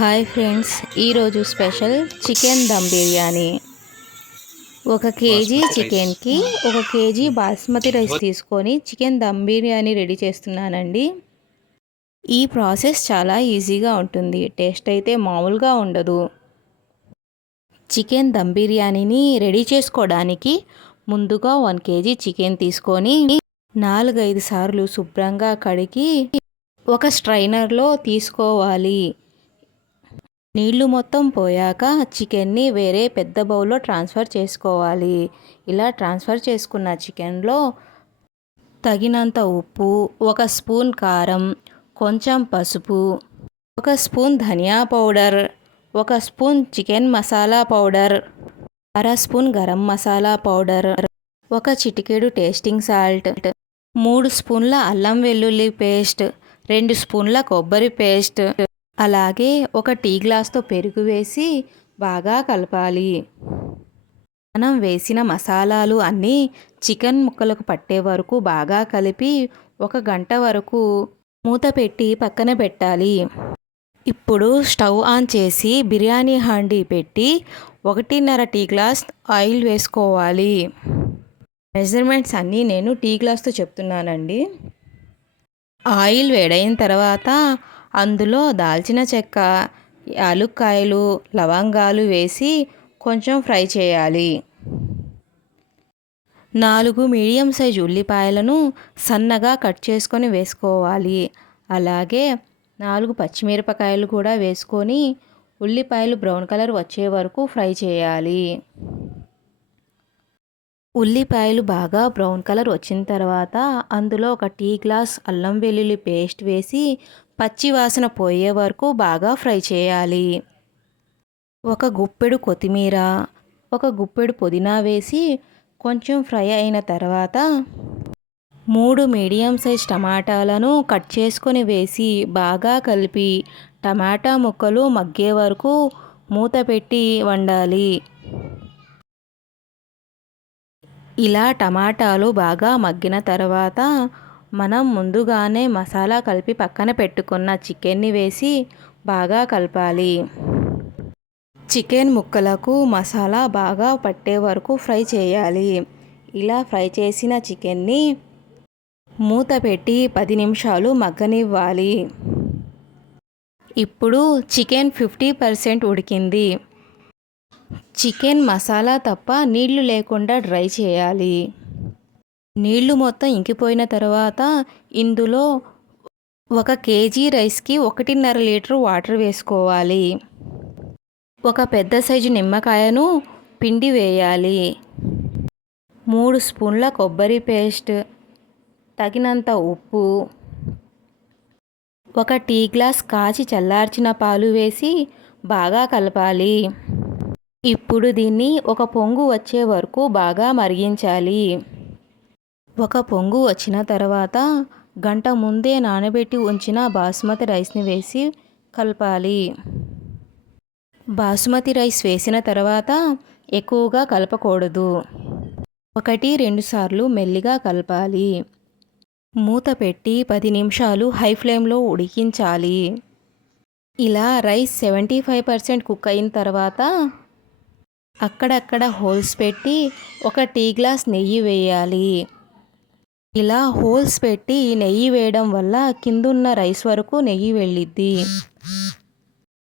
Hi friends, ఈరోజు special chicken dum biryani. 1 KG చికెన్కి 1 KG basmati rice తీసుకొని చికెన్ దమ్ బిర్యానీ రెడీ చేస్తున్నానండి. ఈ ప్రాసెస్ చాలా ఈజీగా ఉంటుంది, టేస్ట్ అయితే మామూలుగా ఉండదు. చికెన్ దమ్ బిర్యానీని రెడీ చేసుకోవడానికి ముందుగా 1 కేజీ చికెన్ తీసుకొని 4-5 సార్లు శుభ్రంగా కడిగి ఒక స్ట్రైనర్లో తీసుకోవాలి. నీళ్లు మొత్తం పోయాక చికెన్ని వేరే పెద్ద బౌల్లో ట్రాన్స్ఫర్ చేసుకోవాలి. ఇలా ట్రాన్స్ఫర్ చేసుకున్న చికెన్లో తగినంత ఉప్పు, 1 స్పూన్ కారం, కొంచెం పసుపు, 1 స్పూన్ ధనియా powder, 1 spoon chicken masala powder, 1/2 spoon garam masala powder, 1 చిటికెడు టేస్టింగ్ సాల్ట్, 3 స్పూన్ల అల్లం వెల్లుల్లి పేస్ట్, 2 స్పూన్ల కొబ్బరి పేస్ట్, అలాగే 1 టీ గ్లాస్తో పెరుగు వేసి బాగా కలపాలి. మనం వేసిన మసాలాలు అన్నీ చికెన్ ముక్కలకు పట్టే వరకు బాగా కలిపి 1 గంట వరకు మూత పెట్టి పక్కన పెట్టాలి. ఇప్పుడు స్టవ్ ఆన్ చేసి బిర్యానీ హండీ పెట్టి 1.5 టీ గ్లాస్ ఆయిల్ వేసుకోవాలి. మెజర్మెంట్స్ అన్నీ నేను టీ గ్లాస్తో చెప్తున్నానండి. ఆయిల్ వేడైన తర్వాత అందులో దాల్చిన చెక్క, యాలుక్కాయలు, లవంగాలు వేసి కొంచెం ఫ్రై చేయాలి. 4 మీడియం సైజు ఉల్లిపాయలను సన్నగా కట్ చేసుకొని వేసుకోవాలి. అలాగే 4 పచ్చిమిరపకాయలు కూడా వేసుకొని ఉల్లిపాయలు బ్రౌన్ కలర్ వచ్చే వరకు ఫ్రై చేయాలి. ఉల్లిపాయలు బాగా బ్రౌన్ కలర్ వచ్చిన తర్వాత అందులో 1 టీ గ్లాస్ అల్లం వెల్లుల్లి పేస్ట్ వేసి పచ్చి వాసన పోయే వరకు బాగా ఫ్రై చేయాలి. 1 గుప్పెడు కొత్తిమీర, 1 గుప్పెడు పుదీనా వేసి కొంచెం ఫ్రై అయిన తర్వాత 3 మీడియం సైజ్ టమాటాలను కట్ చేసుకొని వేసి బాగా కలిపి టమాటా ముక్కలు మగ్గే వరకు మూత పెట్టి వండాలి. ఇలా టమాటాలు బాగా మగ్గిన తర్వాత మనం ముందుగానే మసాలా కలిపి పక్కన పెట్టుకున్న చికెన్ని వేసి బాగా కలపాలి. చికెన్ ముక్కలకు మసాలా బాగా పట్టే వరకు ఫ్రై చేయాలి. ఇలా ఫ్రై చేసిన చికెన్ని మూత పెట్టి 10 నిమిషాలు మగ్గనివ్వాలి. ఇప్పుడు చికెన్ 50% ఉడికింది. చికెన్ మసాలా తప్ప నీళ్లు లేకుండా డ్రై చేయాలి. నీళ్లు మొత్తం ఇంకిపోయిన తర్వాత ఇందులో 1 కేజీ రైస్కి 1.5 లీటర్ వాటర్ వేసుకోవాలి. 1 పెద్ద సైజు నిమ్మకాయను పిండి వేయాలి. 3 స్పూన్ల కొబ్బరి పేస్ట్, తగినంత ఉప్పు, 1 టీ గ్లాస్ కాచి చల్లార్చిన పాలు వేసి బాగా కలపాలి. ఇప్పుడు దీన్ని 1 పొంగు వచ్చే వరకు బాగా మరిగించాలి. 1 పొంగు వచ్చిన తర్వాత గంట ముందే నానబెట్టి ఉంచిన బాస్మతి రైస్ని వేసి కలపాలి. బాస్మతి రైస్ వేసిన తర్వాత ఎక్కువగా కలపకూడదు. 1-2 సార్లు మెల్లిగా కలపాలి. మూత పెట్టి 10 నిమిషాలు హై ఫ్లేమ్లో ఉడికించాలి. ఇలా రైస్ 75% కుక్ అయిన తర్వాత అక్కడక్కడ హోల్స్ పెట్టి 1 టీ గ్లాస్ నెయ్యి వేయాలి. ఇలా హోల్స్ పెట్టి నెయ్యి వేయడం వల్ల కిందున్న రైస్ వరకు నెయ్యి వెళ్ళిద్ది.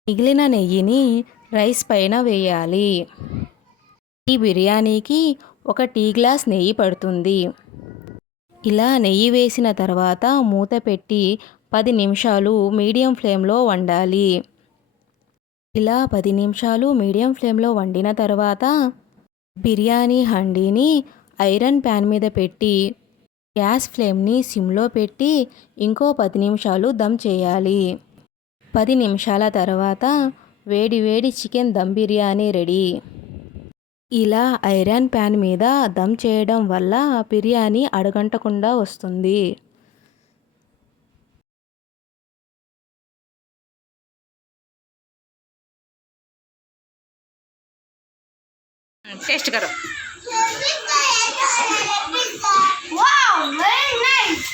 మిగిలిన నెయ్యిని రైస్ పైన వేయాలి. ఈ బిర్యానీకి 1 టీ గ్లాస్ నెయ్యి పడుతుంది. ఇలా నెయ్యి వేసిన తర్వాత మూత పెట్టి 10 నిమిషాలు మీడియం ఫ్లేమ్లో వండాలి. ఇలా 10 నిమిషాలు మీడియం ఫ్లేమ్లో వండిన తర్వాత బిర్యానీ హండీని ఐరన్ ప్యాన్ మీద పెట్టి గ్యాస్ ఫ్లేమ్ని సిమ్లో పెట్టి ఇంకో 10 నిమిషాలు దమ్ చేయాలి. 10 నిమిషాల తర్వాత వేడి వేడి చికెన్ దమ్ బిర్యానీ రెడీ. ఇలా ఐరన్ ప్యాన్ మీద దమ్ చేయడం వల్ల బిర్యానీ అడుగంటకుండా వస్తుంది. टेस्ट करो। Wow very nice.